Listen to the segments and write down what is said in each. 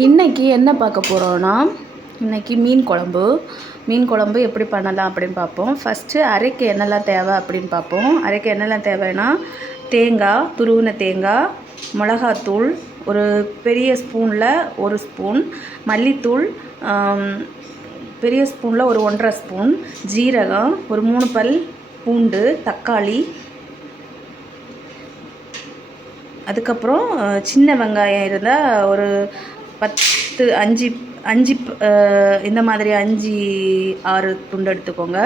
இன்றைக்கி என்ன பார்க்க போகிறோன்னா, இன்றைக்கி மீன் குழம்பு எப்படி பண்ணலாம் அப்படின்னு பார்ப்போம். ஃபஸ்ட்டு அரைக்க என்னெல்லாம் தேவை அப்படின்னு பார்ப்போம். அரைக்க என்னெல்லாம் தேவைன்னா, தேங்காய், துருவின தேங்காய், மிளகாத்தூள் ஒரு பெரிய ஸ்பூனில் 1 ஸ்பூன், மல்லித்தூள் பெரிய ஸ்பூனில் ஒரு 1½ ஸ்பூன், ஜீரகம் ஒரு 3 பல் பூண்டு, தக்காளி, அதுக்கப்புறம் சின்ன வெங்காயம் இருந்தால் ஒரு 10 5 இந்த மாதிரி 5 6 துண்டு எடுத்துக்கோங்க.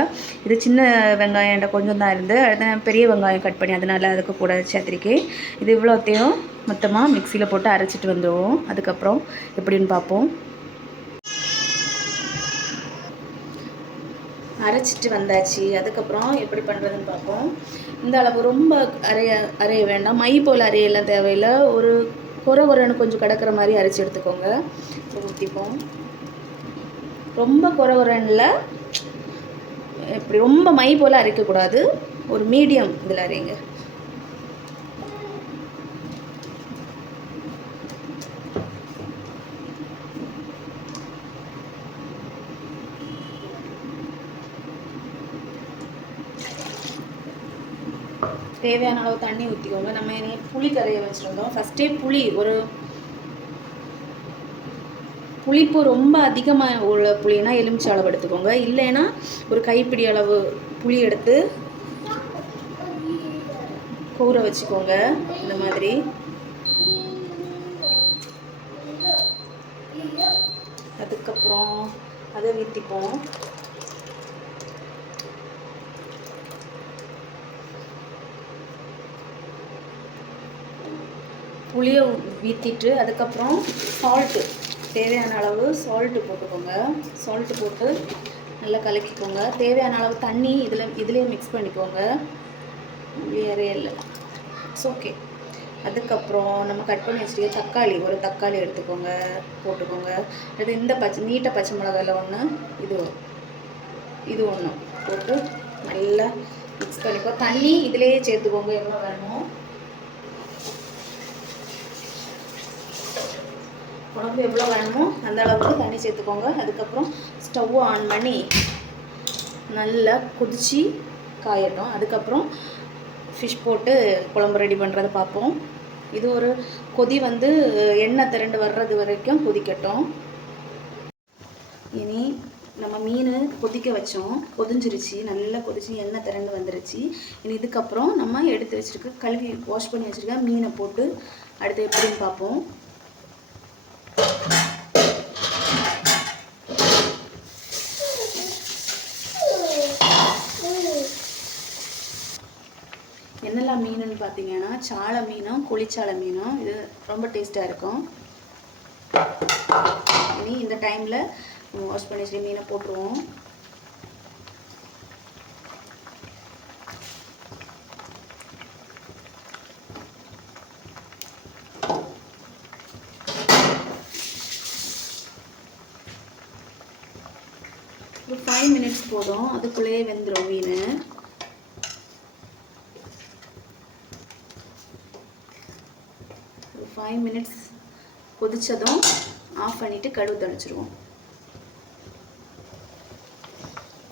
இது சின்ன வெங்காயம் என்கிட்ட கொஞ்சம் தான் இருந்து, அதை பெரிய வெங்காயம் கட் பண்ணி அதனால் அதுக்கு கூட சேர்த்துருக்கேன். இது இவ்வளோத்தையும் மொத்தமாக மிக்சியில் போட்டு அரைச்சிட்டு வந்துடுவோம். அதுக்கப்புறம் எப்படின்னு பார்ப்போம். அரைச்சிட்டு வந்தாச்சு. அதுக்கப்புறம் எப்படி பண்ணுறதுன்னு பார்ப்போம். இந்த அளவு ரொம்ப அரைய வேண்டாம், மை போல் அரையெல்லாம் தேவையில்லை. ஒரு கொரன்னு கொஞ்சம் கிடக்கிற மாதிரி அரைச்சி எடுத்துக்கோங்க. ஊற்றிப்போம். ரொம்ப கொரன்ல இப்படி ரொம்ப மை போல் அரைக்கக்கூடாது, ஒரு மீடியம் இதில் அரைங்க. தேவையான அளவு தண்ணி ஊற்றிக்கோங்க. நம்ம புளி கரையை வச்சுருந்தோம். ஃபஸ்ட்டே புளிப்பு ரொம்ப அதிகமாக உள்ள புளினா எலுமிச்சை அளவு எடுத்துக்கோங்க. இல்லைன்னா ஒரு கைப்பிடி அளவு புளி எடுத்து ஊற வச்சுக்கோங்க. இந்த மாதிரி அதுக்கப்புறம் அதை ஊற்றிப்போம். புளியை ஊற்றிட்டு அதுக்கப்புறம் தேவையான அளவு சால்ட்டு போட்டுக்கோங்க. சால்ட்டு போட்டு நல்லா கலக்கிக்கோங்க. தேவையான அளவு தண்ணி இதுலேயே மிக்ஸ் பண்ணிக்கோங்க. இல்லை இட்ஸ் ஓகே. அதுக்கப்புறம் நம்ம கட் பண்ணி வச்சுருக்க ஒரு தக்காளி எடுத்துக்கோங்க, போட்டுக்கோங்க. அது இந்த நீட்ட பச்சை மிளகாயில் ஒன்று, இது ஒன்று போட்டு நல்லா மிக்ஸ் பண்ணிக்கோ. தண்ணி இதிலேயே சேர்த்துக்கோங்க எவ்வளோ வேணுமோ. குழம்பு எவ்வளோ வேணுமோ அந்த அளவுக்கு தண்ணி சேர்த்துக்கோங்க. அதுக்கப்புறம் ஸ்டவ்வை ஆன் பண்ணி நல்லா கொதித்து காயட்டும். அதுக்கப்புறம் ஃபிஷ் போட்டு குழம்பு ரெடி பண்ணுறதை பார்ப்போம். இது ஒரு கொதி எண்ணெய் திரண்டு வர்றது வரைக்கும் கொதிக்கட்டும். இனி நம்ம மீன் கொதிக்க வச்சோம், கொதிஞ்சிருச்சு, நல்லா கொதிச்சு எண்ணெய் திரண்டு வந்துருச்சு. இனி இதுக்கப்புறம் நம்ம எடுத்து வச்சுருக்க கழுவி வாஷ் பண்ணி வச்சுருக்க மீனை போட்டு அடுத்து எப்படின்னு பார்ப்போம். என்னெல்லாம் மீனுன்னு பார்த்தீங்கன்னா, சாலை மீனும் குளிச்சாலை மீனும், இது ரொம்ப டேஸ்ட்டாக இருக்கும். இனி இந்த டைமில் வாஷ் பண்ணி மீனை போட்டுருவோம். ஒரு 5 minutes போதும், அதுக்குள்ளேயே வெந்துடும் மீன். ஒரு 5 minutes கொதிச்சதும் ஆஃப் பண்ணிவிட்டு கடுகு தெளிச்சிருவோம்.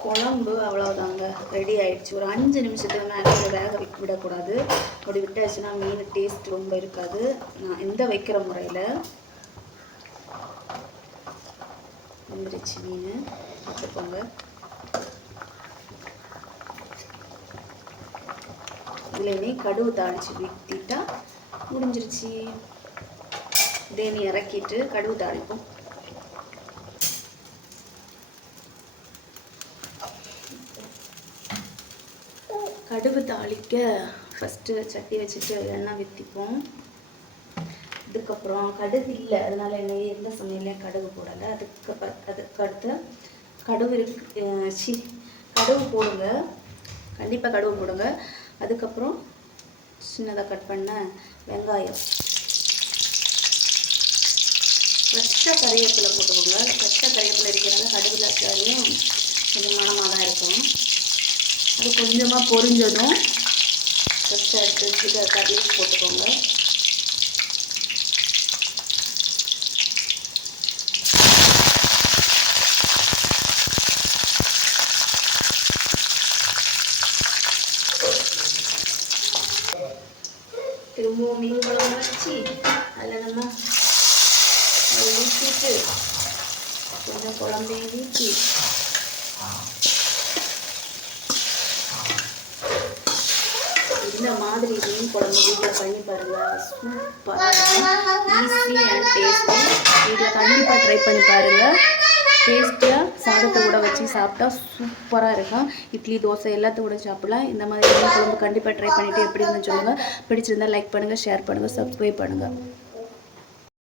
குழம்பு அவ்வளோதாங்க, ரெடி ஆகிடுச்சு. ஒரு 5 நிமிஷத்துக்கு மேலே வேக விடக்கூடாது. அப்படி விட்டாச்சுன்னா மீன் டேஸ்ட் ரொம்ப இருக்காது. நான் இந்த வைக்கிற முறையில் வந்துருச்சு மீன், பார்த்துக்கோங்க. இதில் கடுகு தாளித்து ஊற்றிட்டா முடிஞ்சிருச்சு. தேனி இறக்கிட்டு கடுகு தாளிப்போம். கடுகு தாளிக்க ஃபஸ்ட்டு சட்டி வச்சுட்டு எண்ணெய் ஊற்றிப்போம். அதுக்கப்புறம் கடுகு இல்லை, அதனால் எண்ணெய் எந்த சமையலையும் கடுகு போடலை. அதுக்கு அடுத்து கடுகு போடுங்க, கண்டிப்பாக கடுகு போடுங்க. அதுக்கப்புறம் சின்னதாக கட் பண்ண வெங்காயம், ஃப்ரெஷ்ஷாக கறிவேப்பிலை போட்டுக்கோங்க. ஃப்ரெஷ்ஷாக கறிவேப்பிலை இருக்கிறனால கடுகுல கறியும் கொஞ்சம் மணமாக தான் இருக்கும். அது கொஞ்சமாக பொரிஞ்சதும் ஃப்ரெஷ்ஷாக எடுத்து வச்சுட்டு கறியை போட்டுக்கோங்க. திரும்பவும் மீன் குழம்பு வச்சு அதில் நம்ம அதை ஊற்றிட்டு கொஞ்சம் குழம்பையும் ஊற்றி இந்த மாதிரி மீன் குழம்பு வீட்டில் பண்ணி பாருங்கள். சூப்பராக ஈஸி அண்ட் டேஸ்டி. வீட்டில் கண்டிப்பாக ட்ரை பண்ணி பாருங்கள். டேஸ்டியாக சாதத்தை கூட வச்சு சாப்பிட்டா சூப்பராக இருக்கும். இட்லி தோசை எல்லாத்தையும் கூட சாப்பிடலாம். இந்த மாதிரி மீன் குழம்பு கண்டிப்பாக ட்ரை பண்ணிவிட்டு எப்படி இருந்துன்னு சொல்லுங்கள். பிடிச்சிருந்தால் லைக் பண்ணுங்கள், ஷேர் பண்ணுங்கள், சப்ஸ்கிரைப் பண்ணுங்கள்.